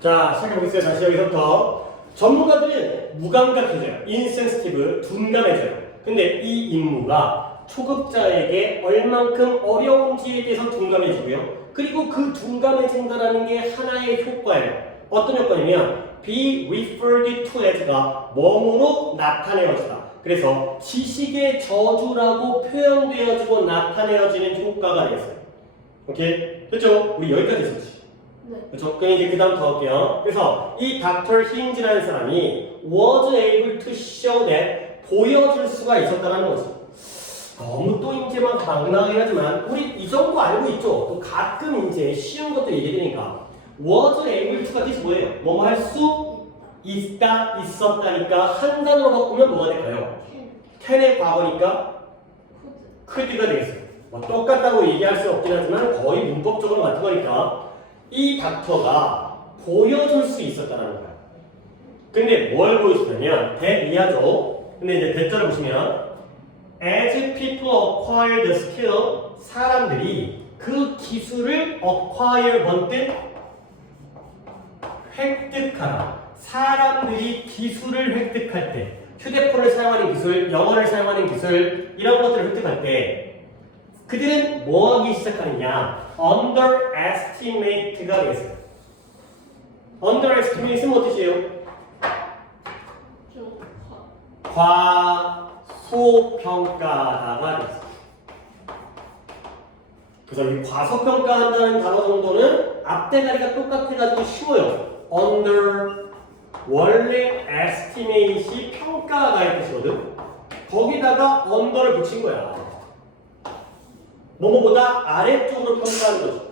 자, 시작해보겠습니다. 다시 여기서부터. 전문가들은 무감각해져요. insensitive, 둔감해져요. 근데 이 임무가 초급자에게 얼만큼 어려운지에 대해서 둔감해지고요. 그리고 그 둔감해진다는 게 하나의 효과예요. 어떤 효과냐면 be referred to as가 뭐뭐로 나타내어지다. 그래서 지식의 저주라고 표현되어지고 나타내어지는 효과가 되겠어요. 오케이? 됐죠? 우리 여기까지 있었지. 네. 그렇죠? 그럼 이제 그 다음 더 할게요. 그래서 이 닥터 힌즈라는 사람이 was able to show that 보여줄 수가 있었다는 거죠. 너무 또 이제 막 당당하긴 하지만 우리 이 정도 알고 있죠? 또 가끔 이제 쉬운 것도 얘기되니까 was able to가 뜻이 뭐예요? 뭐뭐 할 수 있다, 있었다니까 한 단어로 바꾸면 뭐가 될까요? can의 과거니까 could가 되겠어요. 뭐 똑같다고 얘기할 수 없긴 하지만 거의 문법적으로 같은 거니까 이 닥터가 보여줄 수 있었다는 거야. 근데 뭘 보여주냐면 대이하죠. 근데 이제 대자를 보시면 as people acquire the skill 사람들이 그 기술을 acquire 뭔뜻 획득하다. 사람들이 기술을 획득할 때 휴대폰을 사용하는 기술, 영어를 사용하는 기술 이런 것들을 획득할 때 그들은 뭐 하기 시작하느냐? underestimate가 되겠어요. underestimate는 뭐 뜻이에요? 과소평가하다가 되겠어요. 그래서 이 과소평가한다는 단어 정도는 앞대가리가 똑같아가지고 쉬워요. under 원래 estimate이 평가가의 뜻이거든. 거기다가 under를 붙인 거야. 뭐뭐보다 아래쪽으로 평가하는 거죠.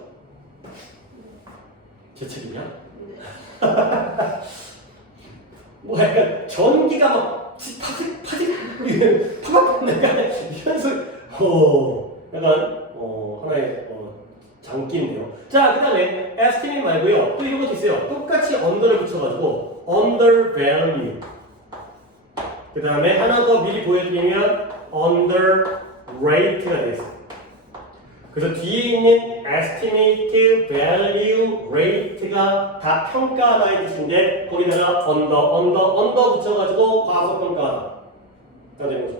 제 책임이야? 네. 뭐 약간 전기가 막 파직 파박 약간 이런 소리 약간 하나의 장기인데요. 자, 그 다음에 estimate 말고요. 또 이런 것도 있어요. 똑같이 under를 붙여가지고 undervalue. 그 다음에 하나 더 미리 보여드리면 underrate가 되겠어요. 그래서 뒤에 있는 estimate, value, rate가 다 평가하다의 뜻인데 거기다가 under 붙여가지고 과소평가하다. 가 되는 거죠.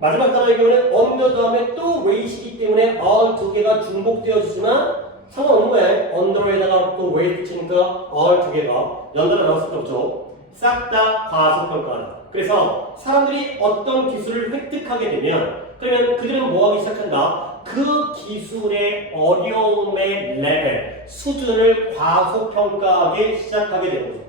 마지막 단어의 경우는 under 다음에 또 rate이기 때문에 all 두 개가 중복되어지지만 상관없는 거예요. under에다가 또 rate 붙이니까 all 두 개가 연달아 나올 수도 없죠. 싹 다 과소평가하다. 그래서 사람들이 어떤 기술을 획득하게 되면 그러면 그들은 뭐 하기 시작한다? 그 기술의 어려움의 레벨, 수준을 과소평가하기 시작하게 되는 거죠.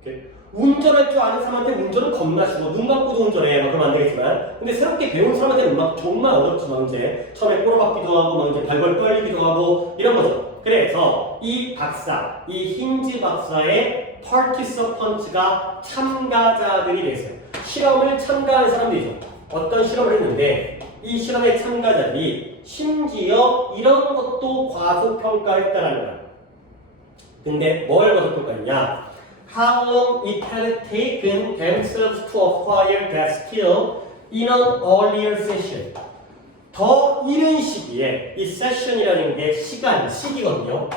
오케이? 운전할 줄 아는 사람한테 운전은 겁나 쉬워. 눈 감고도 운전해. 그러면 안 되겠지만. 근데 새롭게 배운 사람한테는 막 정말 어렵지만 이제 처음에 꼬르박기도 하고 막 이제 발벌 떨리기도 하고 이런 거죠. 그래서 이 박사, 이 힌즈 박사의 participant가 참가자들이 됐어요. 실험을 참가한 사람들이죠. 어떤 실험을 했는데 이 실험의 참가자들이 심지어 이런 것도 과소평가했다는 거야. 근데 뭘 과소평가했냐? How long it had taken themselves to acquire that skill in an earlier session. 더 이른 시기에 이 세션이라는 게 시기거든요.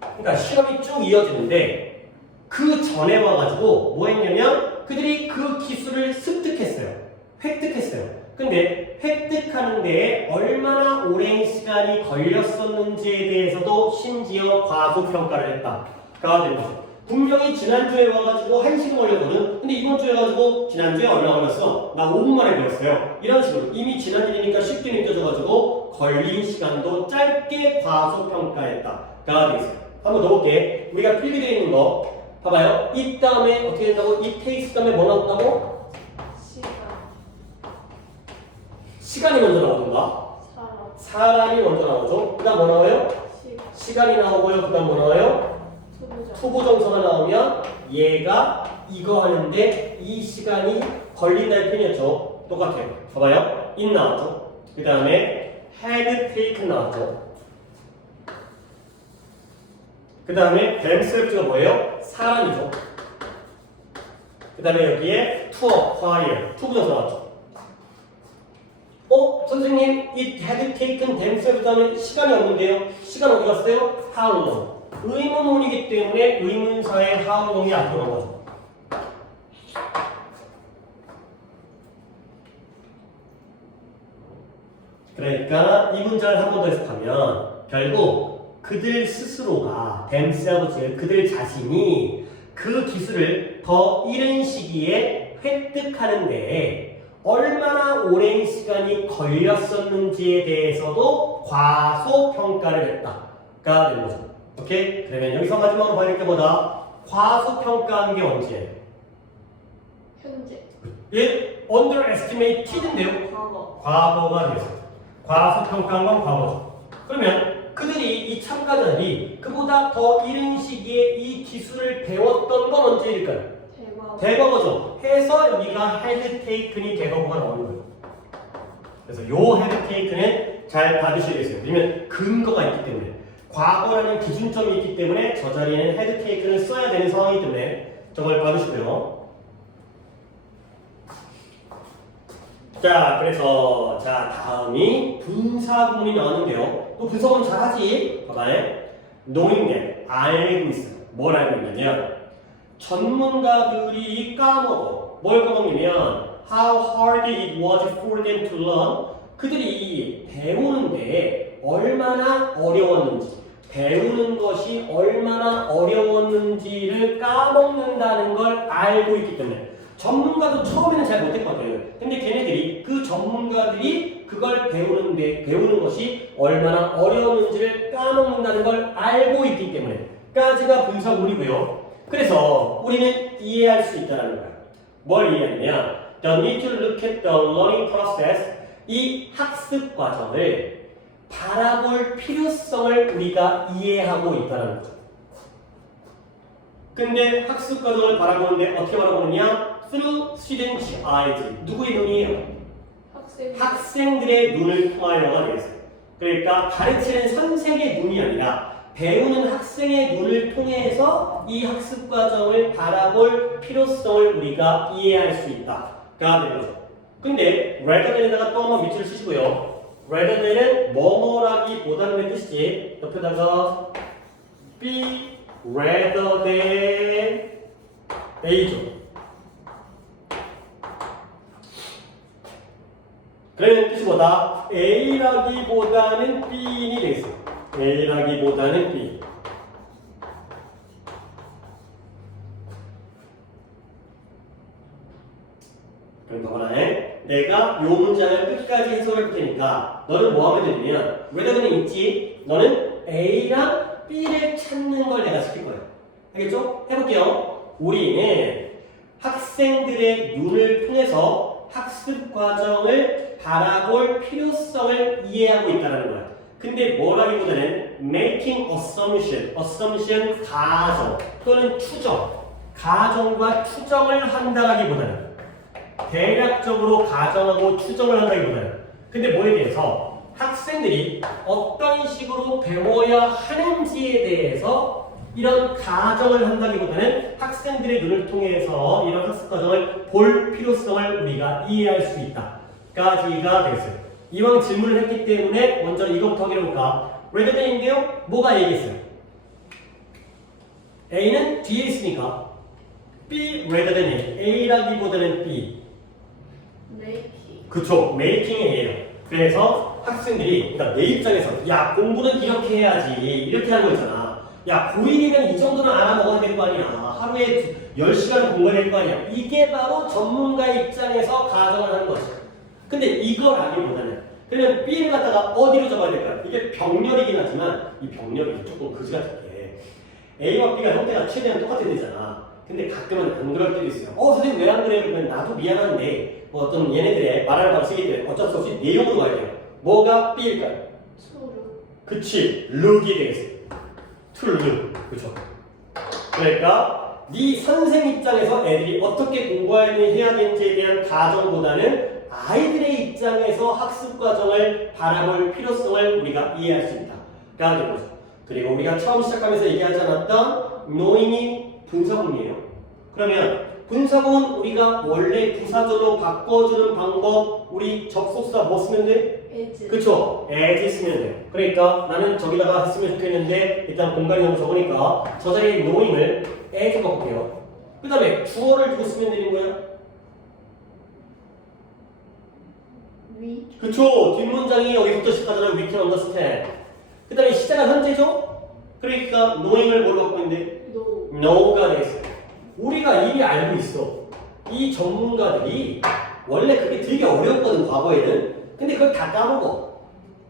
그러니까 실험이 쭉 이어지는데 그 전에 와가지고 뭐 했냐면 그들이 그 기술을 습득했어요. 획득했어요. 근데 획득하는 데에 얼마나 오랜 시간이 걸렸었는지에 대해서도 심지어 과소평가를 했다가 되는 거죠. 분명히 지난주에 와가지고 1시간 걸렸거든. 근데 이번 주에 와가지고 지난주에 얼마 걸렸어? 나 5분 만에 걸렸어요. 이런 식으로 이미 지난 일이니까 쉽게 느껴져가지고 걸린 시간도 짧게 과소평가했다가 되겠어요. 한번 더 볼게. 우리가 필기되어 있는 거 봐봐요. 이 다음에 어떻게 된다고? 이 테이스 다음에 뭐 나온다고? 시간이 먼저 나오던가? 사람이 먼저 나오죠. 그 다음 뭐 나와요? 시간이 나오고요. 그 다음 뭐 나와요? 투부정사가 나오면 얘가 이거 하는데 이 시간이 걸린다는 표현이었죠. 똑같아요. 봐봐요. it 나왔죠. 그 다음에 had taken 나왔죠. 그 다음에 themselves가 뭐예요? 사람이죠. 그 다음에 여기에 to acquire 투부정사 나왔죠. 선생님, it had taken themselves 다음에 시간이 없는데요. 시간 어디 갔어요? How long? 의문문이기 때문에 의문사의 하동이 안 들어간 거죠. 그러니까 이 문장을 한 번 더 해석하면 결국 그들 스스로가 themselves, 그들 자신이 그 기술을 더 이른 시기에 획득하는 데에 얼마나 오랜 시간이 걸렸었는지에 대해서도 과소평가를 했다가 되는 거죠. 오케이? 그러면 여기서 마지막으로 봐야 될 게 뭐다? 과소평가한 게 언제예요? 현재. 예? underestimated인데요? 과거. 과거가 되겠습니다. 과소평가한 건 과거죠. 그러면 그들이 이 참가자들이 그보다 더 이른 시기에 이 기술을 배웠던 건 언제일까요? 대과거. 대과거죠. 해서 여기가 had taken이 대과거가 나오는 거예요. 그래서 요 had taken은 잘 받으셔야겠어요. 왜냐면 근거가 있기 때문에 과거라는 기준점이 있기 때문에 저 자리에는 had taken을 써야 되는 상황이기 때문에 저걸 받으시고요. 자, 그래서 자 다음이 분사구문이 나오는데요. 또 분사구문 잘하지? 봐봐요. knowing that, 알고 있어요. 뭘 알고 있냐면 전문가들이 까먹어. 뭘 까먹냐면 how hard it was for them to learn. 그들이 배우는데 얼마나 어려웠는지, 배우는 것이 얼마나 어려웠는지를 까먹는다는 걸 알고 있기 때문에 전문가도 처음에는 잘 못했거든요. 근데 걔네들이 그 전문가들이 그걸 배우는 것이 얼마나 어려웠는지를 까먹는다는 걸 알고 있기 때문에 까지가 분사구문이고요. 그래서 우리는 이해할 수 있다는 거야. 뭘 이해하냐면 the need to look at the learning process, 이 학습 과정을 바라볼 필요성을 우리가 이해하고 있다는 거죠. 근데 학습 과정을 바라보는데 어떻게 바라보느냐? through students' eyes. 누구의 눈이에요? 학생들의 눈을 통하여가 되겠어요. 그러니까 가르치는 선생의 눈이 아니라 배우는 학생의 눈을 통해서 이 학습 과정을 바라볼 필요성을 우리가 이해할 수 있다가 되는 거죠. 근데 rather than에다가 또 한번 밑줄을 쓰시고요. rather than은 뭐뭐라기보다는 뜻이지. 옆에다가 be rather than A죠. 그런 뜻이 뭐다? A라기보다는 B이 되겠어요. A라기보다는 B. 그럼 봐봐라. 내가 요 문장을 끝까지 해석할 테니까 너는 뭐 하면 되냐면 rather는 있지? 너는 A랑 B를 찾는 걸 내가 시킬 거야. 알겠죠? 해볼게요. 우리는 학생들의 눈을 통해서 학습 과정을 바라볼 필요성을 이해하고 있다는 거야. 근데 뭐라기보다는 making assumption 가정 또는 추정, 가정과 추정을 한다기보다는 대략적으로 가정하고 추정을 한다기보다는 근데 뭐에 대해서 학생들이 어떤 식으로 배워야 하는지에 대해서 이런 가정을 한다기보다는 학생들의 눈을 통해서 이런 학습 과정을 볼 필요성을 우리가 이해할 수 있다까지가 되겠어요. 이왕 질문을 했기 때문에 먼저 이거부터 확인해볼까? rather than인데요. 뭐가 얘기했어요? A는 뒤에 있으니까 B rather than A. A라기보다는 B. 그쵸. making이에요. 그래서 학생들이 그러니까 내 입장에서 야 공부는 이렇게 해야지 이렇게 하는 거 있잖아. 야 고1이면 이 정도는 알아먹어야 될 거 아니야. 하루에 10시간 공부해야 될 거 아니야. 이게 바로 전문가의 입장에서 가정을 하는 거지. 근데 이걸 하기보다는 그러면 B를 갖다가 어디로 잡아야 될까요? 이게 병렬이긴 하지만 이 병렬이 조금 그지 같은 게 A와 B가 형태가 최대한 똑같아야 되잖아. 근데 가끔은 안 그럴 때도 있어요. 선생님 왜 안 그래요? 그러면 나도 미안한데 뭐 어떤 얘네들의 말하는 방식이 어쩔 수 없이 내용으로 가야 돼요. 뭐가 B일까요? 그치, 룩이 되겠어요. to look. 그쵸. 그러니까 네 선생 입장에서 애들이 어떻게 공부해야 되는지에 대한 가정보다는 아이들의 입장에서 학습 과정을 바라볼 필요성을 우리가 이해할 수 있다가 되는 거죠. 그리고 우리가 처음 시작하면서 얘기하지 않았던 knowing이 분사구문이에요. 그러면 분사구문 우리가 원래 부사절로 바꿔주는 방법 우리 접속사 뭐 쓰면 돼? as. 그쵸? as 쓰면 돼. 그러니까 나는 저기다가 했으면 좋겠는데 일단 공간이 너무 적으니까 저 자리에 knowing을 as 바꿀게요. 그 다음에 주어를 두고 쓰면 되는 거야. we. 그쵸? 뒷문장이 여기부터 시작하잖아요. We can understand. 그 다음에 시제가 현재죠? 그러니까 knowing을 뭘로 바꾸고 있는데? no. know가 되겠어요. 우리가 이미 알고 있어. 이 전문가들이 원래 그게 되게 어려웠거든, 과거에는. 근데 그걸 다 까먹어.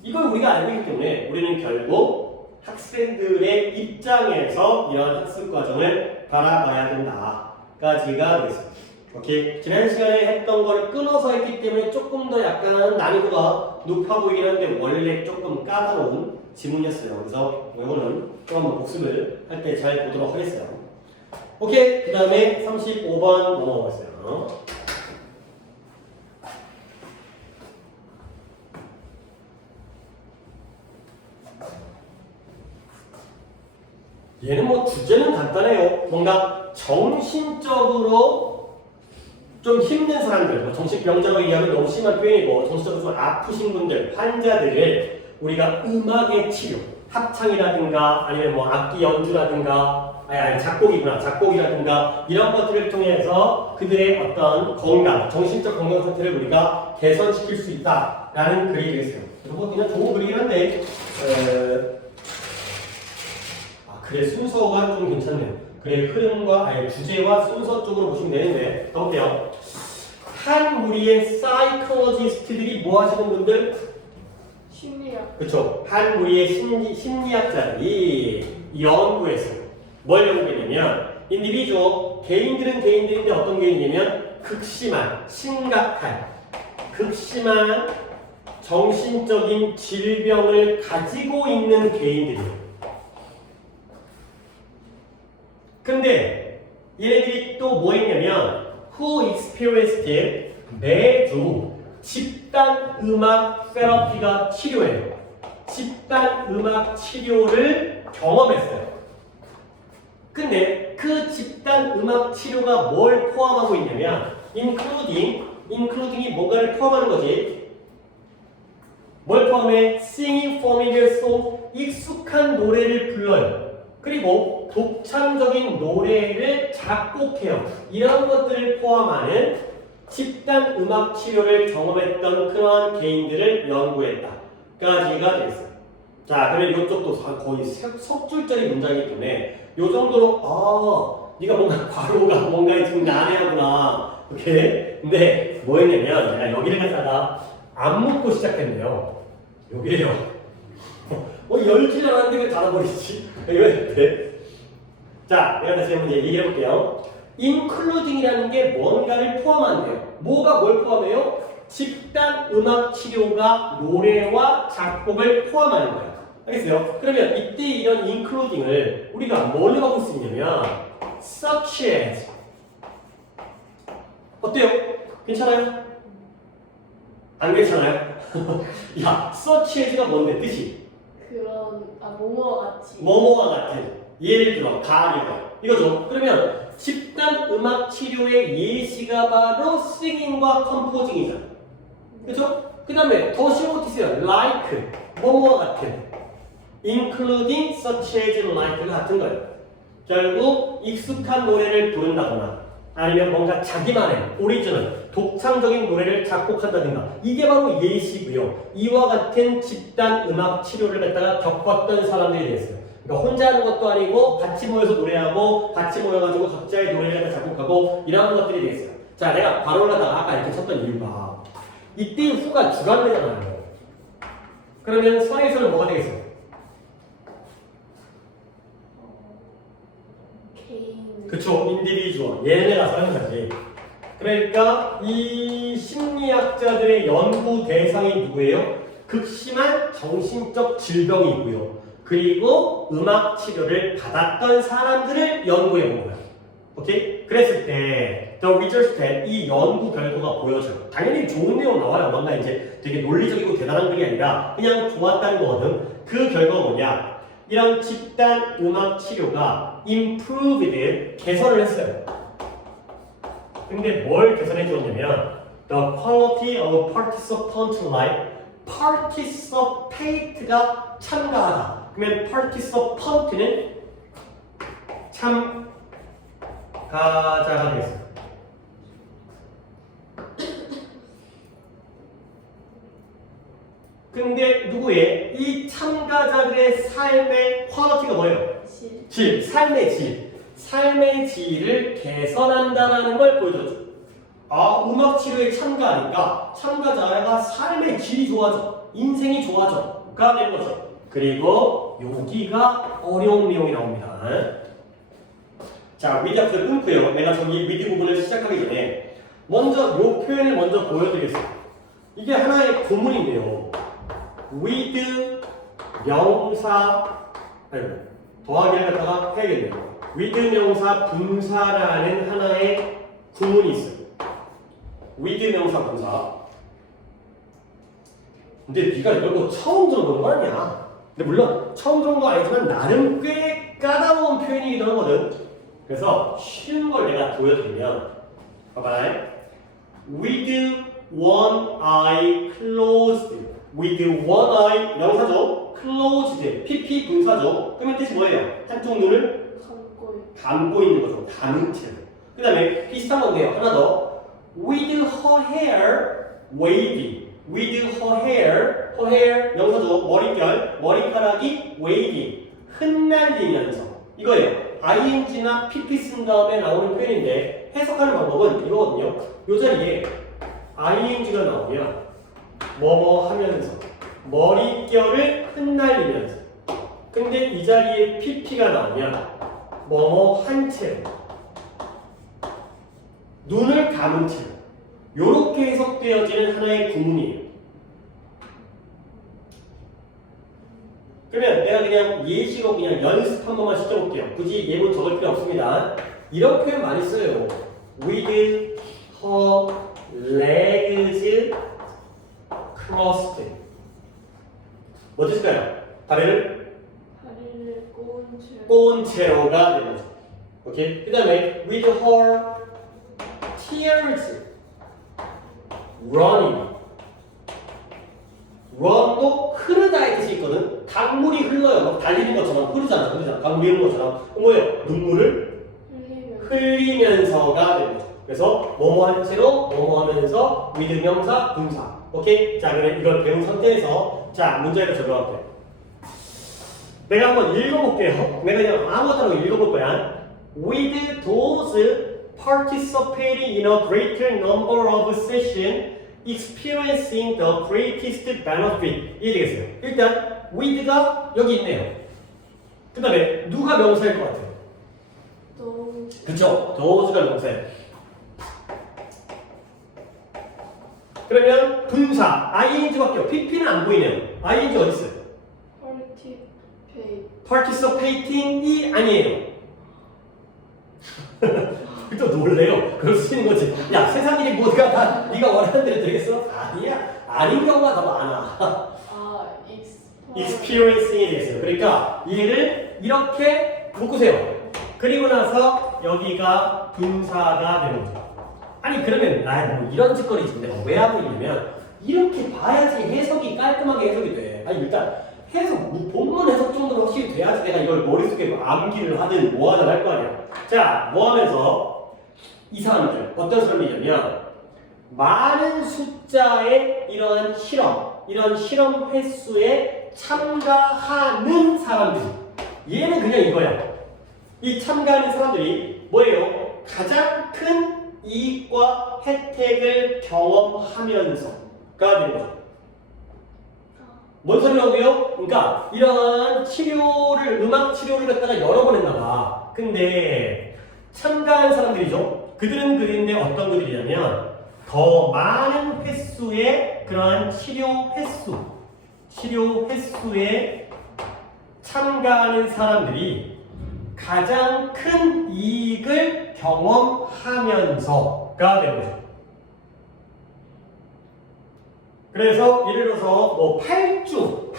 이걸 우리가 알고 있기 때문에 우리는 결국 학생들의 입장에서 이런 학습 과정을 바라봐야 된다까지가 되겠습니다. 오케이. 지난 시간에 했던 걸 끊어서 했기 때문에 조금 더 약간 난이도가 높아 보이긴 한데 원래 조금 까다로운 지문이었어요. 그래서 이거는 또 한번 복습을 할 때 잘 보도록 하겠어요. 오케이. 그 다음에 35번 넘어가겠어요. 얘는 뭐 주제는 간단해요. 뭔가 정신적으로 좀 힘든 사람들, 뭐 정신병자로 이해하면 너무 심한 표현이고 정신적으로 좀 아프신 분들, 환자들을 우리가 음악의 치료, 합창이라든가 아니면 뭐 악기 연주라든가 아니 작곡이구나, 작곡이라든가 이런 것들을 통해서 그들의 어떤 건강, 정신적 건강 상태를 우리가 개선시킬 수 있다라는 글이 되겠어요. 그리고 그냥 좋은 글이긴 한데 그래 순서가 좀 괜찮네요. 그래 흐름과 아니 주제와 순서 쪽으로 보시면 되는데 가볼게요. 한 무리의 사이콜로지스트들이 뭐 하시는 분들? 심리학. 그렇죠. 한 무리의 심리학자들이 연구했어요. 뭘 연구했냐면 인디비주얼 개인들은 개인들인데 어떤 개인이냐면 극심한 심각한 극심한 정신적인 질병을 가지고 있는 개인들이에요. 근데 얘네들이 또 뭐 했냐면 who experienced 매주 집단 음악 테라피가 치료예요. 집단 음악 치료를 경험했어요. 근데 그 집단 음악 치료가 뭘 포함하고 있냐면 including이 뭔가를 포함하는 거지. 뭘 포함해? singing familiar song, 익숙한 노래를 불러요. 그리고 독창적인 노래를 작곡해요. 이런 것들을 포함하는 집단 음악 치료를 경험했던 그러한 개인들을 연구했다까지가 됐어요. 자, 그러면 이쪽도 거의 석줄짜리 문장이기 때문에 이 정도로 네가 뭔가 과로가 뭔가 지금 난해하구나. 오케이? 근데 뭐였냐면 내가 여기를 갖다가 안 묶고 시작했네요. 여기래요. 열지를 않았는데 왜 닫아버리지? 이랬는데. 자, 내가 다시 한번 얘기해볼게요. including이라는 게 뭔가를 포함한대요. 뭐가 뭘 포함해요? 집단 음악 치료가 노래와 작곡을 포함하는 거예요. 알겠어요? 그러면 이때 이런 including을 우리가 뭘로 바꿀 수 있냐면 such as 어때요? 괜찮아요? 안 괜찮아요? 야, such as가 뭔데 뜻이? 그런 뭐뭐 같이. 뭐뭐와 같은 예를 들어 가령 이거죠. 그러면 집단 음악 치료의 예시가 바로 singing과 composing이잖아. 그렇죠? 그 다음에 더 쉬운 것도 있어요. like 뭐뭐와 같은 including such as like가 같은 거예요. 결국 익숙한 노래를 부른다거나 아니면 뭔가 자기만의 오리지널 독창적인 노래를 작곡한다든가 이게 바로 예시고요. 이와 같은 집단 음악 치료를 갖다가 겪었던 사람들이 되었어요. 그러니까 혼자 하는 것도 아니고 같이 모여서 노래하고 같이 모여가지고 각자의 노래를 갖다 작곡하고 이런 것들이 되었어요. 자, 내가 바로 하다가 아까 이렇게 쳤던 이유가 이때 후가 주관되잖아요. 그러면 선에서는 뭐가 되겠어요? 개인. 그쵸, 인디비주얼 얘네가 사는 거지. 그러니까 이 심리학자들의 연구 대상이 누구예요? 극심한 정신적 질병이고요. 그리고 음악 치료를 받았던 사람들을 연구해 본 거예요. 오케이? 그랬을 때 The Results 이 연구 결과가 보여줘요. 당연히 좋은 내용 나와요. 뭔가 이제 되게 논리적이고 대단한 게 아니라 그냥 좋았다는 거거든. 그 결과가 뭐냐? 이런 집단 음악 치료가 improved, 개선을 했어요. 근데 뭘 계산해 주었냐면 the quality of participant life participate가 참가하다. 그러면 participant는 참가자가 되겠습니다. 근데 누구의? 이 참가자들의 삶의 퀄리티가 뭐예요? 질, 삶의 질. 삶의 질을 개선한다는 걸 보여줬죠. 아, 음악 치료에 참가하니까 참가자가 삶의 질이 좋아져. 인생이 좋아져.가 되는 거죠. 그리고 여기가 어려운 내용이 나옵니다. 자, 위드 앞에서 끊고요. 내가 저기 위드 부분을 시작하기 전에 먼저 요 표현을 먼저 보여드리겠습니다. 이게 하나의 구문인데요. with 명사 더하기를 갖다가 해야겠네요. with 명사 분사라는 하나의 구문이 있어요. with 명사 분사. 근데 네가 이런 거 처음 들어보는 거 아니야? 근데 물론 처음 들어본 거 아니지만 나름 꽤 까다로운 표현이기도 하거든. 그래서 쉬운 걸 내가 보여드리면 봐봐요. with one eye closed. with one eye 명사죠. closed pp 분사죠. 그러면 뜻이 뭐예요? 한쪽 눈을 감고 있는 거죠. 감은 채로. 그 다음에 비슷한 건데요. 하나 더. with her hair wavy. with her hair 명사죠. 머릿결, 머리카락이 wavy. 흩날리면서. 이거예요. ing나 pp 쓴 다음에 나오는 표현인데 해석하는 방법은 이거거든요. 요 자리에 ing가 나오면 뭐뭐 하면서 머릿결을 흩날리면서 근데 이 자리에 pp가 나오면 뭐뭐 한 채로 눈을 감은 채로 요렇게 해석되어지는 하나의 구문이에요. 그러면 내가 그냥 예시로 그냥 연습 한 번만 시켜볼게요. 굳이 예문 적을 필요 없습니다. 이런 표현 많이 써요. with her legs crossed. 뭐 뜻일까요? 다리를 꼬은 채로가 되는 거죠. 오케이? 그 다음에 with her tears running. run도 흐르다의 뜻이 있거든. 강물이 흘러요. 달리는 것처럼 흐르잖아. 강물이 흐르는 것처럼. 뭐예요? 눈물을 흘리면서가 되는 거죠. 그래서 뭐뭐 한 채로 뭐뭐 하면서 with 명사 분사. 오케이? 자, 그럼 이걸 배운 상태에서 자, 문제를 적용할게요. 내가 한번 읽어볼게요. 내가 그냥 아무것도 안 하고 읽어볼 거야. With those participating in a greater number of sessions experiencing the greatest benefit. 이해되겠어요? 일단 with가 여기 있네요. 그 다음에 누가 명사일 것 같아요? 그쵸? those가 명사예요. 그러면 분사 ing밖에 없고 pp는 안 보이네요. ing 어디 있어요? participating이 아니에요. 또 놀래요. 그럴 수 있는 거지. 야, 세상 일이 모두가 다 네가 원하는 대로 되겠어? 아니야. 아닌 경우가 더 많아. experiencing이 되겠어요. 그러니까 얘를 이렇게 묶으세요. 그리고 나서 여기가 분사가 되는 거죠. 아니 그러면 뭐 이런 짓거리 지금 내가 왜 하고 있냐면 이렇게 봐야지 해석이 깔끔하게 해석이 돼. 아니 일단 해석, 본문 해석 정도는 확실히 돼야지 내가 이걸 머릿속에 암기를 하든 뭐 하든 할 거 아니야. 자, 뭐 하면서 이 사람들 어떤 사람이냐면 많은 숫자의 이런 실험 횟수에 참가하는 사람들. 얘는 그냥 이거야. 이 참가하는 사람들이 뭐예요? 가장 큰 이익과 혜택을 경험하면서가 되는 거죠. 뭔 소리라고요? 그러니까 이런 치료를 음악 치료를 갖다가 여러 번 했나 봐. 근데 참가한 사람들이죠. 그들은 그들인데 어떤 그들이냐면 더 많은 횟수의 그러한 치료 횟수에 참가하는 사람들이 가장 큰 이익을 경험하면서가 되는 거죠. 그래서 예를 들어서 뭐 8주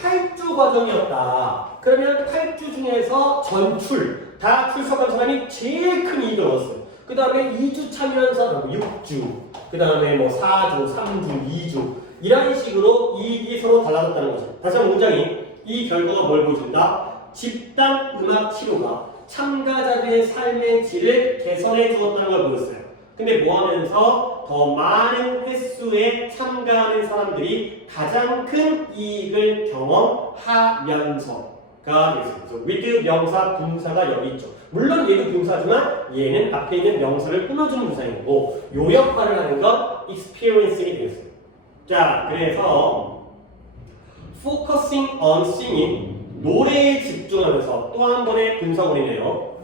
과정이었다. 그러면 8주 중에서 전출 다 출석한 사람이 제일 큰 이익을 얻었어요. 그 다음에 2주 참여한 사람 6주, 그 다음에 뭐 4주, 3주, 2주 이런 식으로 이익이 서로 달라졌다는 거죠. 다시 한번 문장이 이 결과가 뭘 보여준다? 집단 음악 치료가 참가자들의 삶의 질을 개선해 주었다는 걸 보였어요. 근데 뭐 하면서 더 많은 횟수에 참가하는 사람들이 가장 큰 이익을 경험하면서가 되겠습니다. with 명사, 분사가 여기 있죠. 물론 얘도 분사지만 얘는 앞에 있는 명사를 꾸며주는 분사인 거고 요 역할을 하는 건 experiencing이 되겠어요. 자, 그래서 focusing on singing 노래에 집중하면서 또 한 번의 분사구리네요.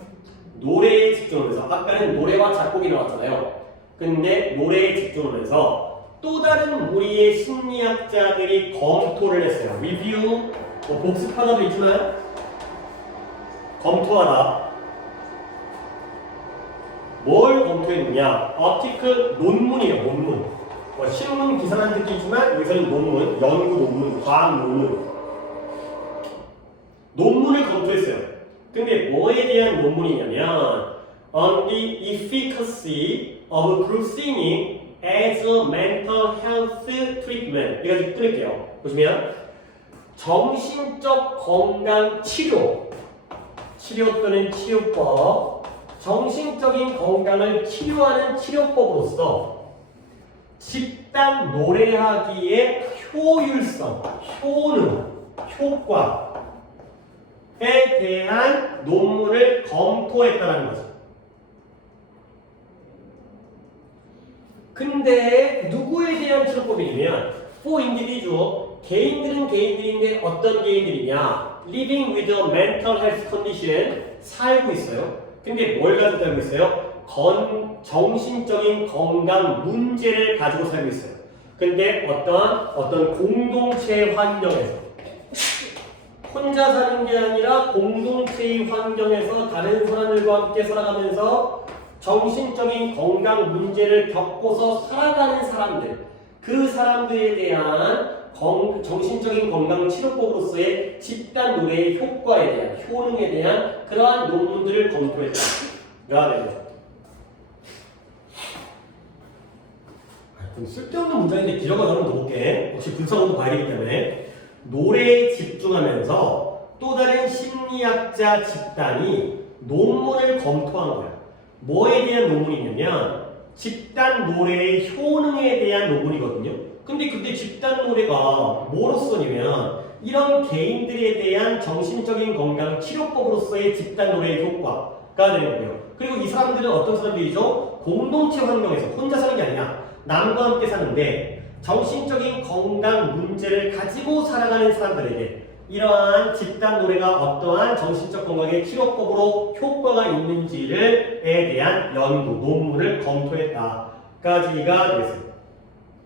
노래에 집중하면서 아까는 노래와 작곡이 나왔잖아요. 근데 노래에 집중하면서 또 다른 무리의 심리학자들이 검토를 했어요. 리뷰, 뭐 복습하다도 있지만 검토하다. 뭘 검토했느냐? 아티클 논문이에요. 논문. 뭐 신문 기사라는 뜻이 있지만 여기서는 논문, 연구 논문, 과학 논문. 논문을 검토했어요. 근데 뭐에 대한 논문이냐면 on the efficacy of group singing as a mental health treatment. 이거 좀 끊을게요. 보시면 정신적 건강 치료 또는 치료법, 정신적인 건강을 치료하는 치료법으로서 집단 노래하기의 효율성, 효능, 효과에 대한 논문을 검토했다는 거죠. 근데 누구에 대한 치료법이냐면 for individual, 개인들은 개인들인데 어떤 개인들이냐? living with a mental health condition, 살고 있어요. 근데 뭘 가지고 살고 있어요? 정신적인 건강 문제를 가지고 살고 있어요. 근데 어떤 공동체 환경에서 혼자 사는 게 아니라 공동체의 환경에서 다른 사람들과 함께 살아가면서 정신적인 건강 문제를 겪고서 살아가는 사람들, 그 사람들에 대한 정신적인 건강 치료법으로서의 집단 노래의 효과에 대한, 효능에 대한 그러한 논문들을 검토했다가 되죠. 좀 쓸데없는 문장인데 길어가 저는 넣어볼게. 혹시 분석원도 봐야 되기 때문에 노래에 집중하면서 또 다른 심리학자 집단이 논문을 검토한 거야. 뭐에 대한 논문이냐면 집단 노래의 효능에 대한 논문이거든요. 근데 집단 노래가 뭐로서냐면 이런 개인들에 대한 정신적인 건강 치료법으로서의 집단 노래의 효과가 되는 거예요. 그리고 이 사람들은 어떤 사람들이죠? 공동체 환경에서 혼자 사는 게 아니라 남과 함께 사는데 정신적인 건강 문제를 가지고 살아가는 사람들에게 이러한 집단 노래가 어떠한 정신적 건강의 치료법으로 효과가 있는지에 대한 연구, 논문을 검토했다까지가 되겠습니다.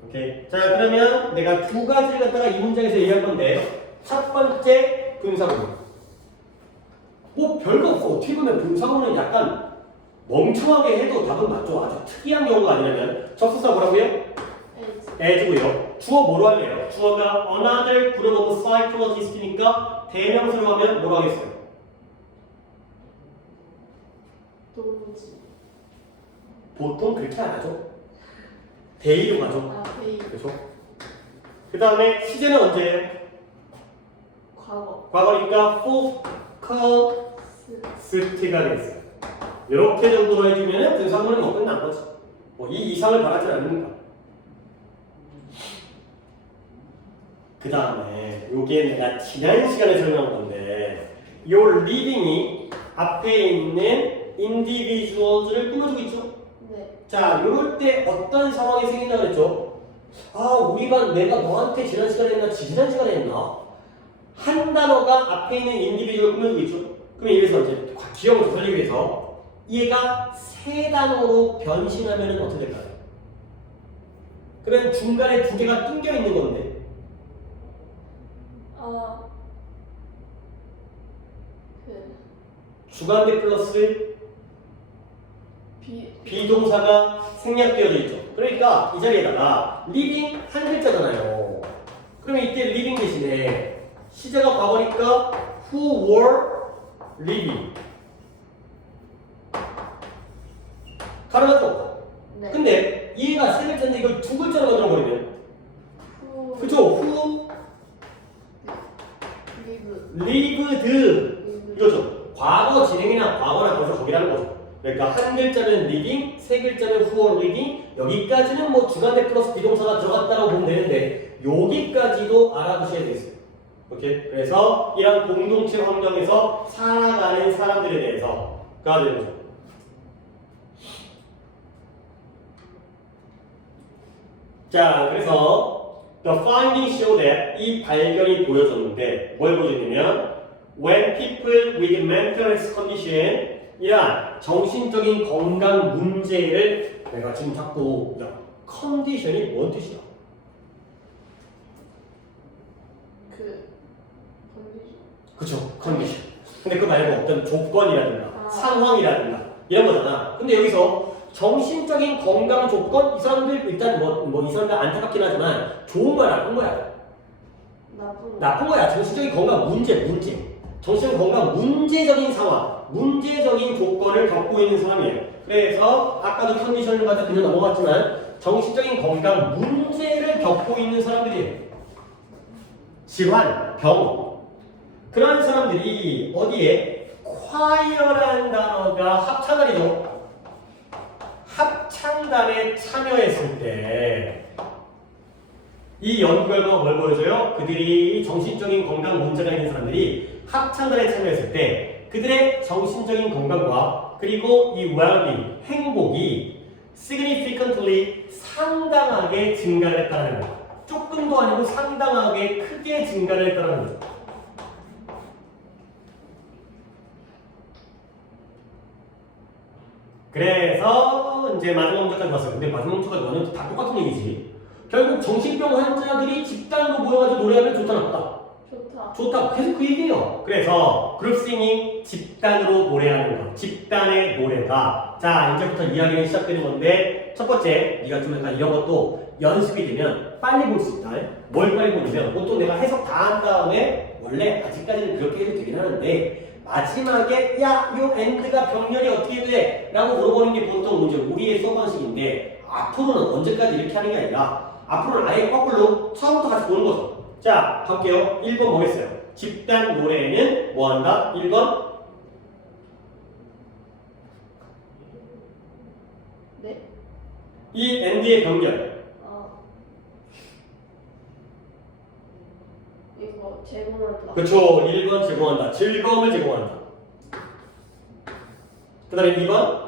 오케이. 자, 그러면 내가 두 가지를 갖다가 이 문장에서 얘기할 건데 첫 번째 분사구문. 뭐 별거 없어. 어떻게 보면 분사구문은 약간 멍청하게 해도 답은 맞죠. 아주 특이한 경우가 아니라면 접수사 뭐라고요? as고요. 주어 뭐로 할래요? 주어가 another group of psychologist니까 대명사로 하면 뭐로 하겠어요? 도무지. 보통 그렇게 안 하죠. 데이로 가죠. 아, 데이. 그렇죠? 그 다음에 시제는 언제예요? 과거. 과거니까 focused가 되겠어요. 이렇게 정도로 해주면 분사구문은 뭐 끝난 거지. 뭐 이 이상을 바라지 않는다. 그 다음에 요게 내가 지난 시간에 설명한 건데 요 living이 앞에 있는 individuals를 꾸며주고 있죠. 네. 자, 요럴 때 어떤 상황이 생긴다 그랬죠? 아, 우리 반 내가 너한테 지난 시간에 했나 지난 시간에 했나? 한 단어가 앞에 있는 individual 꾸며주고 있죠. 그럼 여기서 이제 기억을 좀 살리기 위해서 얘가 세 단어로 변신하면 어떻게 될까요? 그러면 중간에 두 개가 낑겨 있는 건데 주관대 플러스 비동사가 생략되어져 있죠. 그러니까 이 자리에다가 living 한 글자잖아요. 그러면 이때 living 대신에 시제가 과거니까 who were living 발음하죠? 네. 근데 얘가 세 글자인데 이걸 두 글자로 만들어버리면 후. 그쵸? who 리브. lived 리브. 이거죠. 과거 진행이나 과거나 거기서 거기라는 거죠. 그러니까 한 글자는 living, 세 글자는 who are living. 여기까지는 뭐 주간에 플러스 비동사가 들어갔다고 보면 되는데 여기까지도 알아두셔야 되겠어요. 오케이? 그래서 이런 공동체 환경에서 살아가는 사람들에 대해서가 되는 거죠. 자, 그래서 the findings show that 이 발견이 보여줬는데 뭘 보여줬냐면 when people with mental health condition 이러한 정신적인 건강 문제를 내가 지금 자꾸 컨디션이 뭔 뜻이야? 그 컨디션. 그쵸, 컨디션. 근데 그 말고 어떤 조건이라든가 아. 상황이라든가 이런 거잖아. 근데 여기서 정신적인 건강 조건 이 사람들 일단 뭐 이 사람들 안타깝긴 하지만 좋은 거야 나쁜 거야? 나쁜 거. 나쁜 거야. 정신적인 건강 문제. 정신적인 건강 문제적인 상황, 문제적인 조건을 겪고 있는 사람이에요. 그래서 아까도 컨디션을 가지고 그냥 넘어갔지만 정신적인 건강 문제를 겪고 있는 사람들이에요. 질환, 병. 그런 사람들이 어디에? 콰이어라는 단어가 합창단이죠. 합창단에 참여했을 때 이 연구 결과가 뭘 보여줘요? 그들이 정신적인 건강 문제가 있는 사람들이 합창단에 참여했을 때 그들의 정신적인 건강과 그리고 이 well-being, 행복이 significantly 상당하게 증가를 했다는 거예요. 조금도 아니고 상당하게 크게 증가를 했다는 거죠. 그래서 이제 마지막 문제까지 봤어요. 근데 마지막 문제까지 완전 다 똑같은 얘기지. 결국 정신병 환자들이 집단으로 모여가지고 노래하면 좋다 나쁘다? 좋다. 좋다. 계속 그 얘기예요. 그래서 그룹 싱잉 집단으로 노래하는 거. 집단의 노래가. 자 이제부터 이야기는 시작되는 건데 첫 번째 네가 좀 약간 이런 것도 연습이 되면 빨리 볼 수 있다. 뭘 빨리 보냐면 보통 내가 해석 다 한 다음에 원래 아직까지는 그렇게 해도 되긴 하는데 마지막에 야, 요 엔드가 병렬이 어떻게 돼? 라고 물어보는 게 보통 이제 우리의 수업 방식인데 앞으로는 언제까지 이렇게 하는 게 아니라 앞으로는 아예 거꾸로 처음부터 같이 보는 거죠. 자, 갈게요. 1번 뭐겠어요? 집단 노래는 뭐 한다? 1번 네. 이 엔드의 병렬. 이거 제공한다. 그쵸. 1번 제공한다. 즐거움을 제공한다. 그 다음에 2번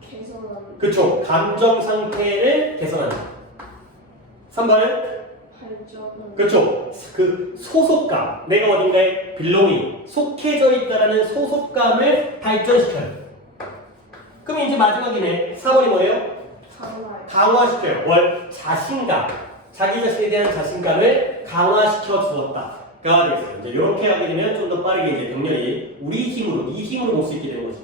개선하는. 그쵸. 감정 상태를 개선한다. 3번은 발전하는. 그렇죠. 그 소속감, 내가 어딘가에 belonging, 속해져 있다라는 소속감을 발전시켜요. 그럼 이제 마지막이네. 4번이 뭐예요? 강화. 강화시켜요. 뭘? 자신감. 자기 자신에 대한 자신감을 강화시켜 주었다가 되겠어요. 이제 이렇게 하게 되면 좀 더 빠르게 이제 병렬이 우리 힘으로, 이 힘으로 볼 수 있게 되는 거지.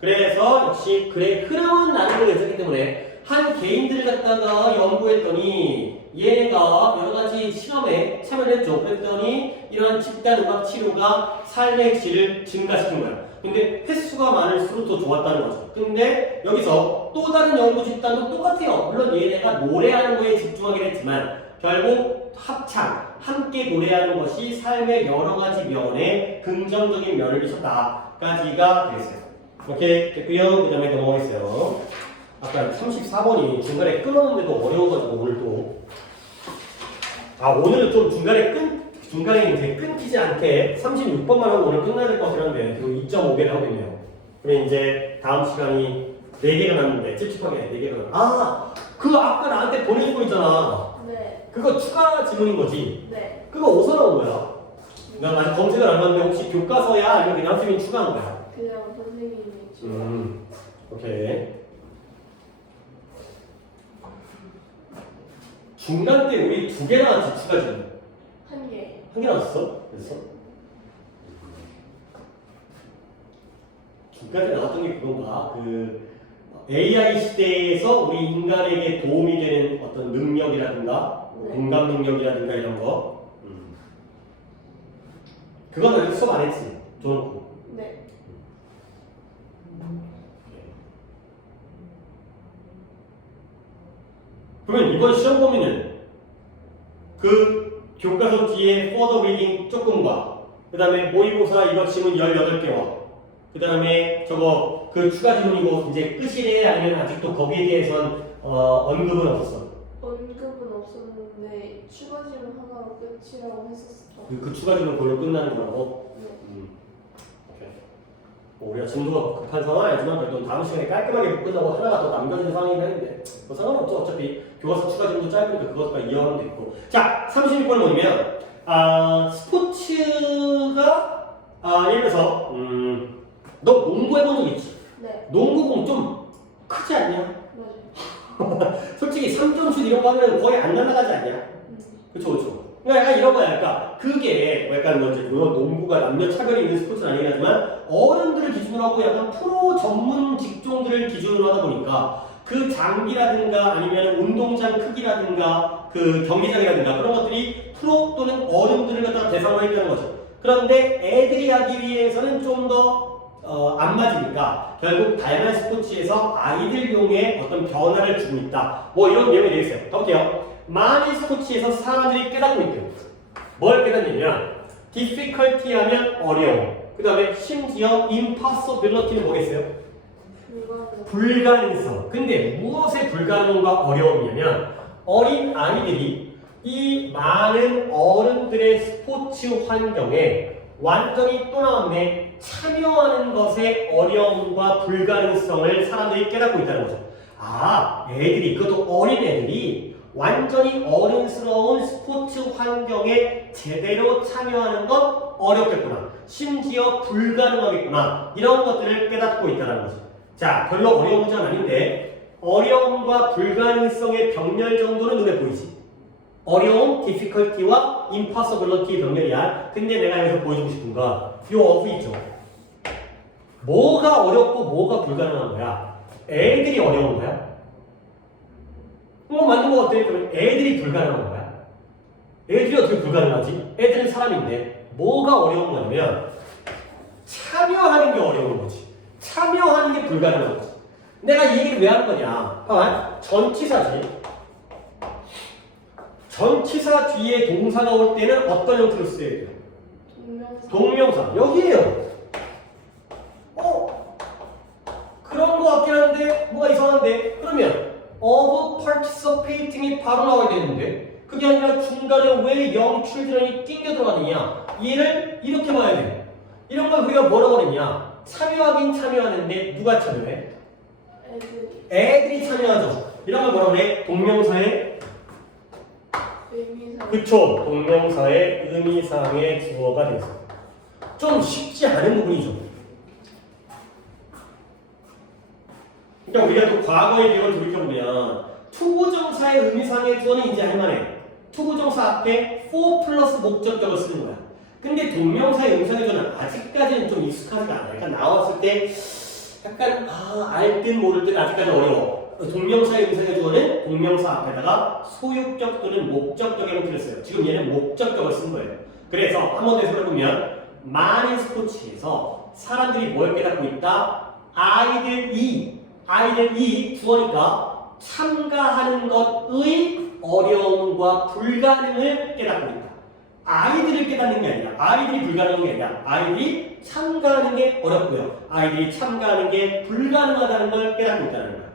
그래서 역시 글의 흐름은 나누는 걸 했기 때문에 한 개인들을 갖다가 연구했더니 얘가 여러 가지 실험에 참여를 했죠. 그랬더니 이러한 집단 음악 치료가 삶의 질을 증가시킨 거야. 근데 횟수가 많을수록 더 좋았다는 거죠. 근데 여기서 또 다른 연구 집단도 똑같아요. 물론 얘네가 노래하는 거에 집중하긴 했지만 결국 합창, 함께 노래하는 것이 삶의 여러 가지 면에 긍정적인 면을 미쳤다까지가 되겠어요. 오케이, 됐고요. 그 다음에 넘어가겠어요. 아까 34번이 중간에 끊었는데도 어려워가지고 오늘 또 오늘은 좀 중간에 이제 끊기지 않게 36번만 하고 오늘 끝나야 될 것 같긴 한데 그리고 2.5개를 하고 있네요. 그럼 이제 다음 시간이 4개가 남는데 찝찝하게 4개가 그거 아까 나한테 보내준 거 있잖아. 네. 그거 추가 지문인 거지? 네. 그거 어디서 나온 거야? 나 아직 검색을 안 했는데 혹시 교과서야 아니면 그냥 선생님이 추가한 거야? 그냥 선생님이 오케이. 중간 때 우리 2개 나왔지 추가 지문. 한 개. 1개 나왔어? 그래서? 중간 때 나왔던 게 그건가? 그 AI 시대에서 우리 인간에게 도움이 되는 어떤 능력이라든가 네. 공감 능력이라든가 이런 거. 그건 아직 수업 안 했지. 줘. 네. 네. 그러면 이번 시험 범위는 그 교과서 뒤에 further reading 조금과 그 다음에 모의고사 이거 지문 18개와 그 다음에 저거 그 추가 지문이고 이제 끝이래 아니면 아직도 거기에 대해서는 언급은 없었어. 언급은 없었는데 추가 질문 하나로 끝이라고 했었어. 그 추가 지문 그걸로 끝나는 거라고? 네. 오케이. 뭐 우리가 진도가 급한 상황은 아니지만 그래도 다음 시간에 깔끔하게 끝나고 하나가 더 남겨진 상황이긴 한데 뭐 상관없죠. 어차피 교과서 추가 지문도 짧으니까 그것까지 이어가면 되고. 자, 36번은 뭐냐면 스포츠가 예를 들어서 너 농구 해본 적 있지? 네. 농구공 좀 크지 않냐? 맞아요. 솔직히 3점슛 이런 거 하면 거의 안 날아가지 않냐? 그쵸, 그쵸. 그러니까 약간 이런 거야. 그러니까 그게 뭐 약간 뭐 이제 물론 농구가 남녀 차별이 있는 스포츠는 아니긴 하지만 어른들을 기준으로 하고 약간 프로 전문 직종들을 기준으로 하다 보니까 그 장비라든가 아니면 운동장 크기라든가 그 경기장이라든가 그런 것들이 프로 또는 어른들을 갖다가 대상으로 했다는 거죠. 그런데 애들이 하기 위해서는 좀 더 안 맞으니까 결국 다양한 스포츠에서 아이들용의 어떤 변화를 주고 있다. 뭐 이런 내용이 되어 있어요. 가볼게요. 많은 스포츠에서 사람들이 깨닫고 있대요. 뭘 깨닫냐면 difficulty 하면 어려움. 그 다음에 심지어 impossibility는 뭐겠어요? 불가능성. 근데 무엇의 불가능과 어려움이냐면 어린 아이들이 이 많은 어른들의 스포츠 환경에 완전히 또 나왔네. 참여하는 것의 어려움과 불가능성을 사람들이 깨닫고 있다는 거죠. 애들이, 그것도 어린 애들이 완전히 어른스러운 스포츠 환경에 제대로 참여하는 건 어렵겠구나. 심지어 불가능하겠구나. 이런 것들을 깨닫고 있다는 거죠. 자, 별로 어려운 문제는 아닌데 어려움과 불가능성의 병렬 정도는 눈에 보이지. 어려움, difficulty와 impossibility 병렬이야. 근데 내가 여기서 보여주고 싶은 건 요 어구 있죠. 뭐가 어렵고 뭐가 불가능한 거야? 애들이 어려운 거야? 맞는 거 같아. 그러면 애들이 불가능한 거야? 애들이 어떻게 불가능하지? 애들은 사람인데 뭐가 어려운 거냐면 참여하는 게 어려운 거지. 참여하는 게 불가능한 거지. 내가 이 얘기를 왜 하는 거냐? 봐봐. 전치사지. 전치사 뒤에 동사가 올 때는 어떤 형태로 쓰여야 돼요? 동명사. 여기에요. 그런 거 같긴 한데 뭐가 이상한데? 그러면 of participating이 바로 나와야 되는데 그게 아니라 중간에 왜 young children이 낑겨 들어가느냐? 얘를 이렇게 봐야 돼. 이런 걸 우리가 뭐라고 그랬냐? 참여하긴 참여하는데 누가 참여해? 애들이 참여하죠. 이런 걸 뭐라고 그래? 동명사의 의미상. 그쵸. 동명사의 의미상의 주어가 되겠어. 좀 쉽지 않은 부분이죠. 그러니까 우리가 또 과거의 기억을 돌이켜보면 투부정사의 의미상의 주어는 이제 할만해. 투부정사 앞에 for 플러스 목적격을 쓰는 거야. 근데 동명사의 의미상의 주어는 아직까지는 좀 익숙하지가 않아. 약간 나왔을 때 약간 알 듯 모를 듯 아직까지 어려워. 동명사의 의미상의 주어는 동명사 앞에다가 소유격 또는 목적격의 형태를 써요. 지금 얘는 목적격을 쓴 거예요. 그래서 한 번 더 해석해보면 많은 스포츠에서 사람들이 뭘 깨닫고 있다? 아이들이 주어니까 참가하는 것의 어려움과 불가능을 깨닫고 있다. 아이들을 깨닫는 게 아니라 아이들이 불가능한 게 아니라 아이들이 참가하는 게 어렵고요. 아이들이 참가하는 게 불가능하다는 걸 깨닫고 있다는 거야.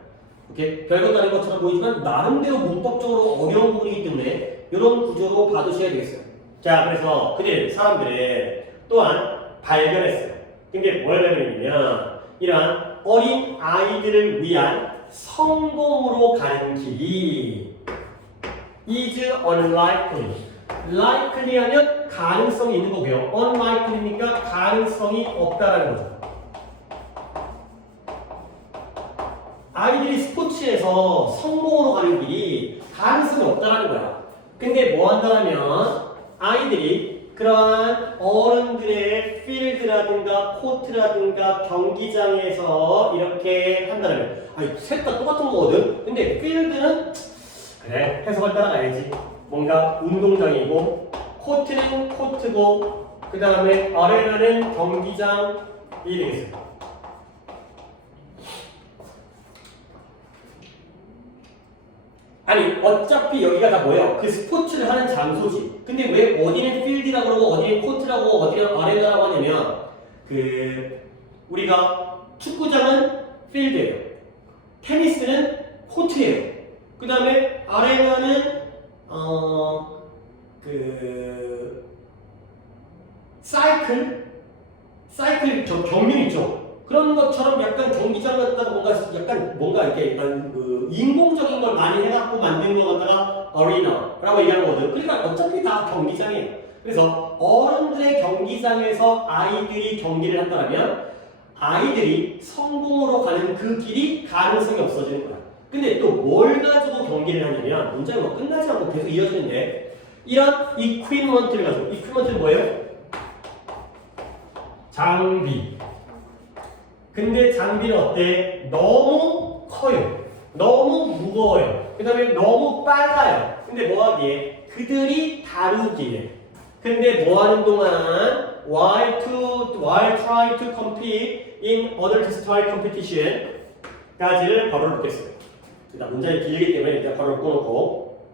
이렇게 별것 아닌 것처럼 보이지만 나름대로 문법적으로 어려운 부분이기 때문에 이런 구조로 봐두셔야 되겠어요. 자, 그래서 사람들은 또한 발견했어요. 근데 뭘 발견했냐면 이러한 어린 아이들을 위한 성공으로 가는 길이 is unlikely. likely 하면 가능성이 있는 거고요. unlikely니까 가능성이 없다라는 거죠. 아이들이 스포츠에서 성공으로 가는 길이 가능성이 없다라는 거야. 근데 뭐 한다면 아이들이 그러한 어른들의 필드라든가 코트라든가 경기장에서 이렇게 한다면 셋 다 똑같은 거거든. 근데 필드는 그래 해석을 따라가야지. 뭔가 운동장이고 코트는 코트고 그 다음에 아레나는 경기장이 되겠어요. 아니 어차피 여기가 다 뭐예요? 그 스포츠를 하는 장소지. 근데 왜 어디는 필드라고 그러고 어디는 코트라고 어디는 아레나라고 하냐면 그 우리가 축구장은 필드예요. 테니스는 코트예요. 그 다음에 아레나는 그 사이클 저 경륜 있죠. 그런 것처럼 약간 경기장 갖다가 뭔가 이렇게 약간 그 인공적인 걸 많이 해갖고 만든 거 갖다가 어리나라고 얘기하는 거거든. 그러니까 어차피 다 경기장이에요. 그래서 어른들의 경기장에서 아이들이 경기를 한다면 아이들이 성공으로 가는 그 길이 가능성이 없어지는 거야. 근데 또 뭘 가지고 경기를 하냐면 문제가 뭐 끝나지 않고 계속 이어지는데 이런 이퀴먼트를 가지고 이퀴먼트는 뭐예요? 장비. 근데 장비는 어때? 너무 커요. 너무 무거워요. 그 다음에 너무 빨라요. 근데 뭐하기에? 그들이 다루기에. 근데 뭐하는 동안 while trying to compete in other style competition 까지를 바로 놓겠어요. 일단 문장이 길기 때문에 일단 바로 끊어놓고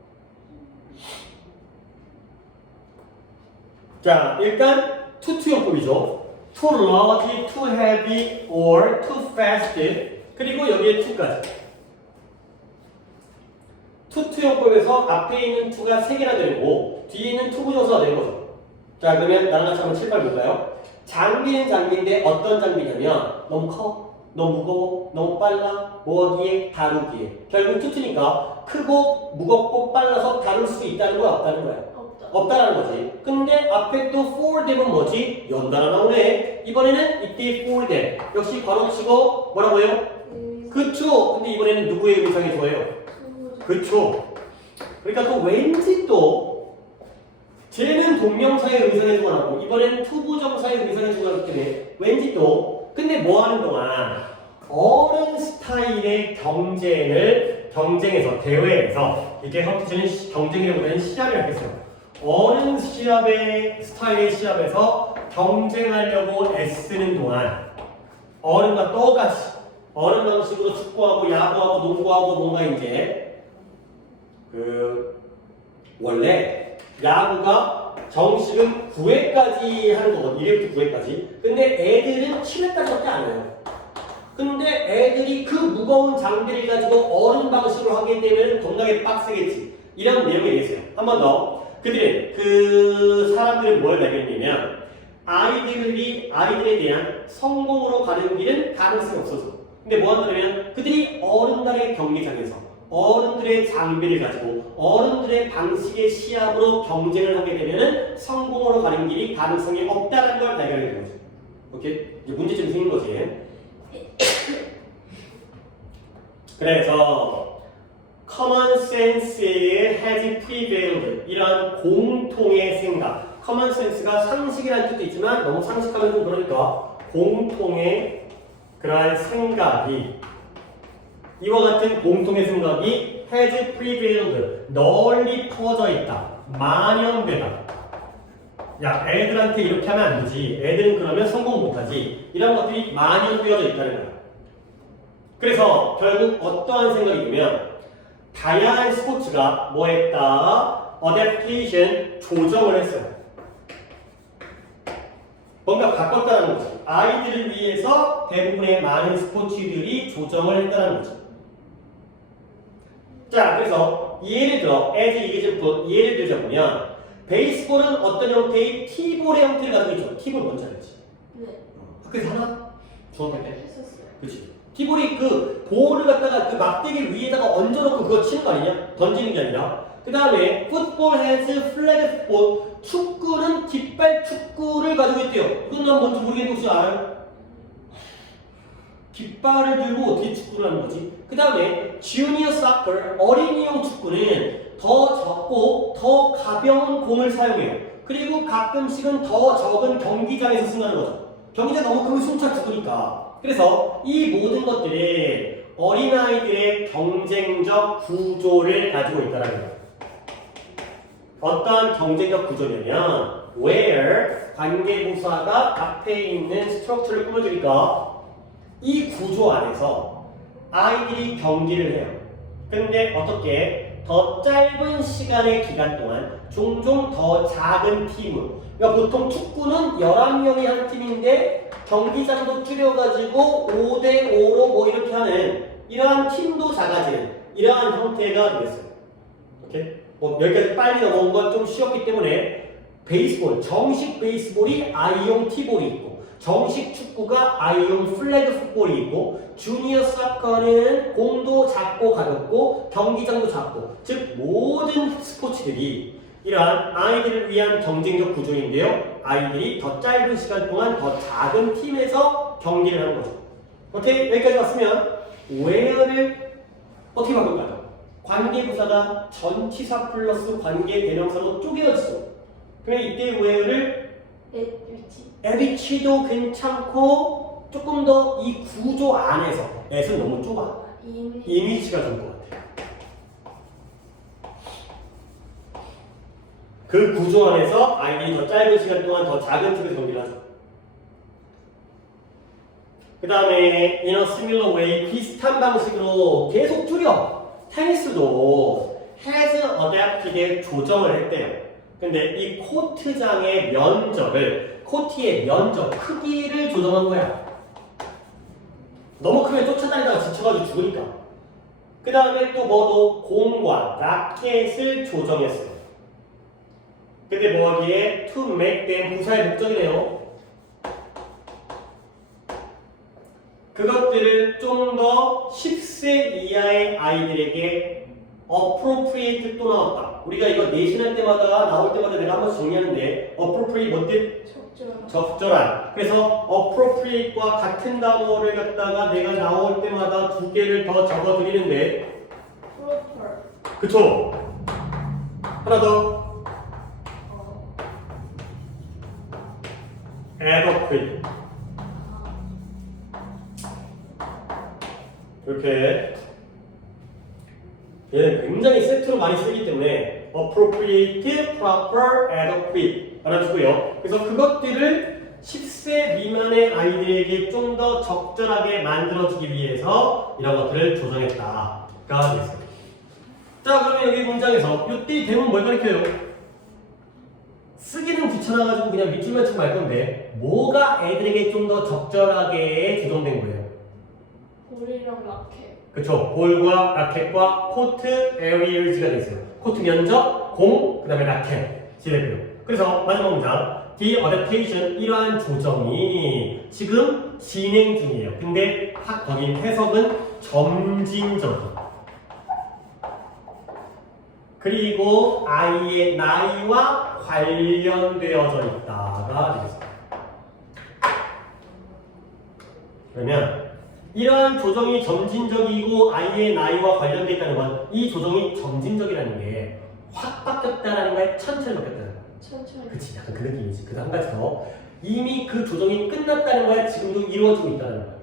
자 일단 투투용법이죠. too large, too heavy, or too fast 그리고 여기에 to까지 투투용법에서 앞에 있는 to가 3개나 되는 거고 뒤에 있는 투부정사가 되는 거죠. 자 그러면 나랑 같이 한번 7발 볼까요? 장비는 장비인데 어떤 장비냐면 너무 커, 너무 무거워, 너무 빨라, 뭐하기에? 다루기에. 결국 투투니까 크고 무겁고 빨라서 다룰 수 있다는 거야 없다는 거야? 없다라는 거지. 근데 앞에 또 for them은 뭐지? 연달아 나오네. 이번에는 이때 for them. 역시 괄호치고 뭐라고요? 그쵸. 근데 이번에는 누구의 의미상이 좋아요? 그쵸. 그러니까 또 왠지 또 쟤는 동명사의 의미상에 주관하고 이번에는 투부정사의 의미상에 주관하기 때문에 왠지 또 근데 뭐 하는 동안 어른 스타일의 경쟁에서 대회에서 이게 컴퓨터는 경쟁이라기보다는 시합이 겠어요. 어른 스타일의 시합에서 경쟁하려고 애쓰는 동안 어른과 똑같이 어른 방식으로 축구하고 야구하고 농구하고 뭔가 이제 원래 야구가 정식은 9회까지 하는 거거든. 1회부터 9회까지. 근데 애들은 7회까지밖에 안 해요. 근데 애들이 그 무거운 장비를 가지고 어른 방식으로 하게 되면 겁나게 빡세겠지. 이런 내용이 있어요. 한 번 더. 그 사람들은 뭘 발견했냐면 아이들에 대한 성공으로 가는 길은 가능성이 없어져. 근데 뭐 한다면 그들이 어른들의 경기장에서 어른들의 장비를 가지고 어른들의 방식의 시합으로 경쟁을 하게 되면 성공으로 가는 길이 가능성이 없다는 걸 발견하는 거죠. 오케이? 이제 문제점이 생긴 거지. 그래서 common sense has prevailed 이런 공통의 생각. common sense가 상식이라는 뜻도 있지만 너무 상식하면 좀 그러니까 공통의 그러한 생각이 이와 같은 공통의 생각이 has prevailed 널리 퍼져 있다. 만연되다. 야 애들한테 이렇게 하면 안 되지. 애들은 그러면 성공 못하지. 이런 것들이 만연되어져 있다는 거야. 그래서 결국 어떠한 생각이 들면 다양한 스포츠가 뭐 했다? 어댑테이션 조정을 했어요. 뭔가 바꿨다는 거지. 아이들을 위해서 대부분의 많은 스포츠들이 조정을 했다는 거지. 자, 그래서 예를 들어 as example 예를 들자면 베이스볼은 어떤 형태의 티볼의 형태를 가지고 있죠. 티볼 뭔지 알지? 네. 학교에서 하나? 중학교 때? 했었어요. 그치. 티볼이 그 볼을 갖다가 그 막대기 위에다가 얹어놓고 그거 치는 거 아니냐? 던지는 게 아니라. 그 다음에 football has flag football. 축구는 깃발 축구를 가지고 있대요. 이건 난 뭔지 모르겠는데 혹시 알아요? 깃발을 들고 어떻게 축구를 하는 거지? 그 다음에 junior soccer 어린이용 축구는 더 적고 더 가벼운 공을 사용해요. 그리고 가끔씩은 더 적은 경기장에서 승하는 거죠. 경기장 너무 크면 숨차 죽으니까. 그래서 이 모든 것들이 어린아이들의 경쟁적 구조를 가지고 있다는 거예요. 어떤 경쟁적 구조냐면 where 관계부사가 앞에 있는 스트럭처를 꾸며주니까 이 구조 안에서 아이들이 경기를 해요. 근데 어떻게 더 짧은 시간의 기간 동안 종종 더 작은 팀으로, 그러니까 보통 축구는 11명이 한 팀인데 경기장도 줄여가지고 5대5로 뭐 이렇게 하는 이러한 팀도 작아지는 이러한 형태가 되겠어요. 오케이? 뭐 여기까지 빨리 넘어온 건 좀 쉬웠기 때문에 베이스볼, 정식 베이스볼이 I용 티볼이 있고 정식 축구가 I용 플래그 풋볼이 있고 주니어 사커는 공도 작고 가볍고 경기장도 작고, 즉 모든 스포츠들이 이러한 아이들을 위한 경쟁적 구조인데요. 아이들이 더 짧은 시간 동안 더 작은 팀에서 경기를 하는 거죠. 오케이? 여기까지 왔으면 where를 어떻게 바꿀까요? 관계부사가 전치사 플러스 관계 대명사로 쪼개졌어. 그럼 이때 where를 which도 괜찮고 조금 더 이 구조 안에서 at은 너무 좁아. 이미지가 좋은 것 같아요. 그 구조 안에서 아이들이 더 짧은 시간 동안 더 작은 팀에서 경기를 하죠. 그 다음에 in a similar way 비슷한 방식으로 계속 줄여. 테니스도 has adapted에 조정을 했대요. 근데 이 코트장의 면적을, 코트의 면적, 크기를 조정한 거야. 너무 크면 쫓아다니다가 지쳐가지고 죽으니까. 그 다음에 또 뭐도 공과 라켓을 조정했어요. 근데 뭐하기에 to make them 부사의 목적이네요. 그것들을 좀 더 10세 이하의 아이들에게 appropriate 또 나왔다. 우리가 이거 내신할 때마다 나올 때마다 내가 한 번씩 정리하는데 appropriate 뭔데? 적절한. 그래서 appropriate과 같은 단어를 갖다가 내가 나올 때마다 두 개를 더 적어드리는데 proper. 그쵸? 하나 더 adequate. 이렇게 얘는 굉장히 세트로 많이 쓰기 때문에 appropriate, proper, adequate 알아주고요. 그래서 그것들을 10세 미만의 아이들에게 좀 더 적절하게 만들어주기 위해서 이런 것들을 조정했다가 되겠습니다. 자, 그러면 여기 문장에서 이때 대문 뭘 가리켜요? 쓰기는 귀찮아가지고 그냥 밑줄만 치고 말 건데 뭐가 애들에게 좀 더 적절하게 조정된 거예요? 볼이랑 라켓. 그쵸. 볼과 라켓과 코트 에리어즈가 있어요. 코트 면적, 공, 그 다음에 라켓 지냈고요. 그래서 마지막 문장 The adaptation, 이러한 조정이 지금 진행 중이에요. 근데 거기 해석은 점진적인. 그리고 아이의 나이와 관련되어져 있다가 되겠습니다. 그러면 이러한 조정이 점진적이고 아이의 나이와 관련되어 있다는 건 이 조정이 점진적이라는 게 확 바뀌었다라는 거에 천천히 바뀌었다는 거야. 천천히. 그치, 약간 그 느낌이지. 그다음 한 가지 더, 이미 그 조정이 끝났다는 거야. 지금도 이루어지고 있다는 거야.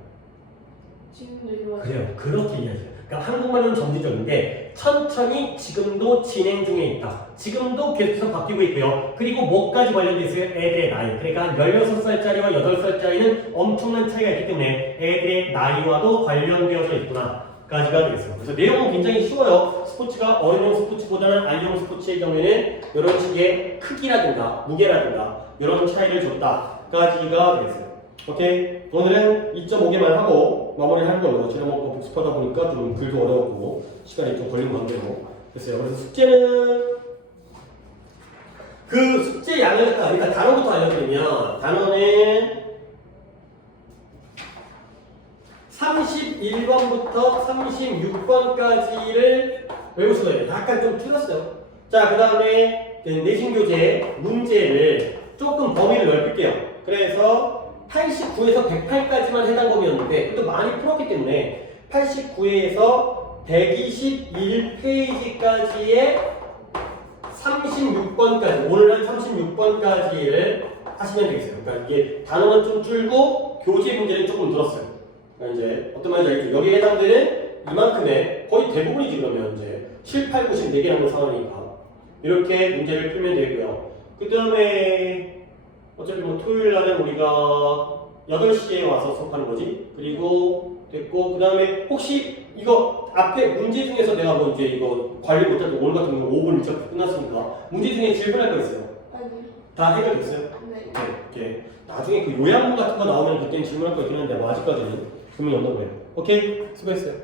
지금도 이루어져. 그래요. 그렇게 이해하세요. 그러니까 한국말로는 점진적인데 천천히 지금도 진행 중에 있다. 지금도 계속해서 바뀌고 있고요. 그리고 뭐까지 관련돼 있어요? 애들의 나이. 그러니까 16살짜리와 8살짜리는 엄청난 차이가 있기 때문에 애들의 나이와도 관련되어져 있구나 까지가 되겠습니다. 그래서 내용은 굉장히 쉬워요. 스포츠가 어린용 스포츠보다는 아이용 스포츠의 경우에는 이런 식의 크기라든가 무게라든가 이런 차이를 줬다 까지가 되겠어요. 오케이? 오늘은 2.5개만 하고 마무리하는 걸로. 지난번 거 복습하다 보니까 좀 글도 어려웠고 시간이 좀 걸린 건데요. 됐어요. 그래서 숙제는 그 숙제 양을 일단 단어부터 알려드리면 단어는 31번부터 36번까지를 외우셔야 돼요. 약간 좀 줄였어요. 자, 그 다음에 내신 교재 문제를 조금 범위를 넓힐게요. 그래서 89에서 108까지만 해당 범위였는데 그것도 많이 풀었기 때문에 89에서 121페이지까지의 36번까지, 오늘 한 36번까지를 하시면 되겠어요. 그러니까 이게 단어는 좀 줄고 교재 문제는 조금 늘었어요. 그러니까 이제 어떤 말인지 알겠죠? 여기에 해당되는 이만큼의 거의 대부분이지. 그러면 이제 7, 8, 9, 10 4개라는 상황이니까 이렇게 문제를 풀면 되고요. 그 다음에 어차피 뭐 토요일 날은 우리가 8시에 와서 수업하는 거지. 그리고 됐고 그 다음에 혹시 이거 앞에 문제 중에서 내가 뭐 이제 이거 관리 못할 때 오늘 같은 경우 5분 일찍 끝났으니까 문제 중에 질문할 거 있어요? 아니. 다 해결됐어요? 네. 네. 이렇게 나중에 그 요양본 같은 거 나오면 그때는 질문할 거 있긴 한데 뭐 아직까지는 질문이 없나 보네요. 오케이 수고했어요.